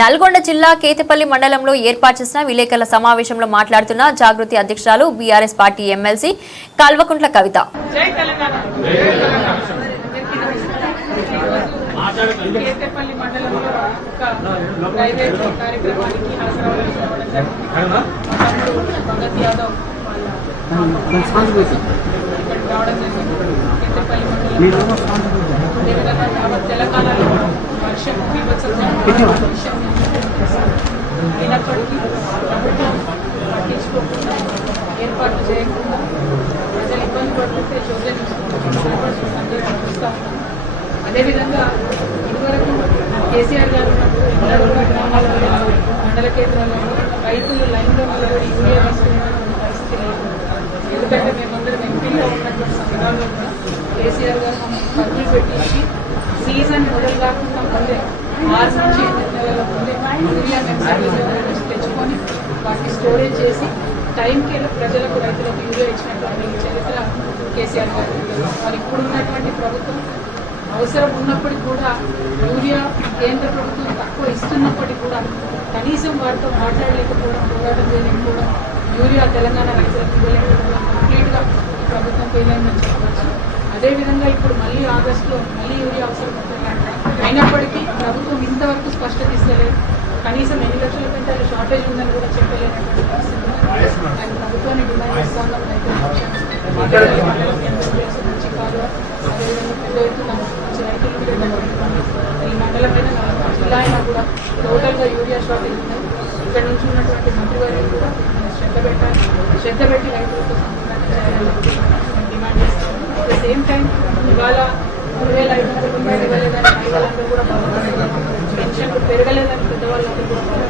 నల్గొండ జిల్లా కేతపల్లి మండలంలో ఏర్పాటు చేసిన విలేకరుల సమావేశంలో మాట్లాడుతున్న జాగృతి అధ్యక్షురాలు BRS party MLC Kalvakuntla Kavitha. Ketapalli మండలంలో ఒక ప్రైవేట్ కార్యక్రమానికి భగత్ యాదవ్ రావడం జరిగింది. కేతపల్లి మండలంలో అదేవిధంగా యావత్ తెలంగాణలో వర్షం విభత్సం అయినప్పటికీ ప్రభుత్వం పట్టించుకోకుండా ఏర్పాట్లు చేయకుండా ప్రజలు ఇబ్బంది పడుతుంటే చోద్యం చూస్తూ అదేవిధంగా ఇదివరకు కేసీఆర్ గారు ఉన్నప్పుడు అందరూ కూడా గ్రామాలలో మండల కేంద్రాలలో రైతులు లైన్లో నిలబడి యూరియా తీసుకునేటువంటి పరిస్థితి లేదు. ఎందుకంటే మేమందరం ఎంపీలో ఉన్నటువంటి సందర్భంలో కూడా కేసీఆర్ గారు మమ్మల్ని ఖర్చులు పెట్టించి సీజన్ మొదలు కాకుండా ముందే 6 నుంచి 8 నెలల ముందే యూరియా నుంచి తెచ్చుకొని వాటిని స్టోరేజ్ చేసి టైంకి ప్రజలకు రైతులకు యూరియా ఇచ్చినటువంటి చరిత్ర కేసీఆర్ గారు. మరి ఇప్పుడు ఉన్నటువంటి ప్రభుత్వం అవసరం ఉన్నప్పటికీ కూడా యూరియా కేంద్ర ప్రభుత్వం తక్కువ ఇస్తున్నప్పటికీ కూడా కనీసం వారితో మాట్లాడలేకపోవడం, పోరాటం చేయలేకపోవడం, యూరియా తెలంగాణ రైతులకు ఇవ్వలేకపోవడం కంప్లీట్గా ఈ ప్రభుత్వం ఫెయిలైందని చెప్పవచ్చు. అదేవిధంగా ఇప్పుడు మళ్ళీ ఆగస్టులో మళ్ళీ యూరియా అవసరం ఉంటుంది. అయినప్పటికీ ప్రభుత్వం ఇంతవరకు స్పష్టత ఇస్తలేదు. కనీసం ఎన్ని లక్షల క్వింటాలు షార్టేజ్ ఉందని కూడా చెప్పలేనటువంటి పరిస్థితి. ఆయన ప్రభుత్వాన్ని డిమాండ్ చేస్తాను. మంచి కాలువ అదేవిధంగా పెద్ద ఎత్తున మంచి రైతులు ఈ మండలమైన జిల్లా అయినా కూడా టోటల్గా యూరియా షార్టేజ్ ఉన్నాయి. ఇక్కడ నుంచి ఉన్నటువంటి మంత్రివర్యులు కూడా శ్రద్ధ పెట్టి రైతులతో సంబంధాన్ని చేయాలని డిమాండ్ చేస్తాము. అట్ ద సేమ్ టైం ఇవాళ 3,500 రూపాయలు ఇవ్వలేదని రైతులందరూ కూడా పెన్షన్లు పెరగలేదని పెద్దవాళ్ళందరూ కూడా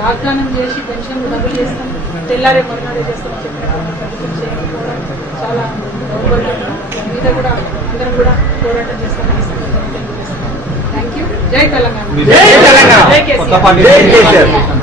వాగ్దానం చేసి పెన్షన్లు డబ్బులు చేస్తాం, తెల్లారే మరునాడే చేస్తామని చెప్పినటువంటి ప్రభుత్వం చేయకపోవడం చాలా దౌర్భాగ్యం. మీద కూడా అందరం కూడా పోరాటం చేస్తామని తెలియజేస్తాం. Thank you. జై తెలంగాణ.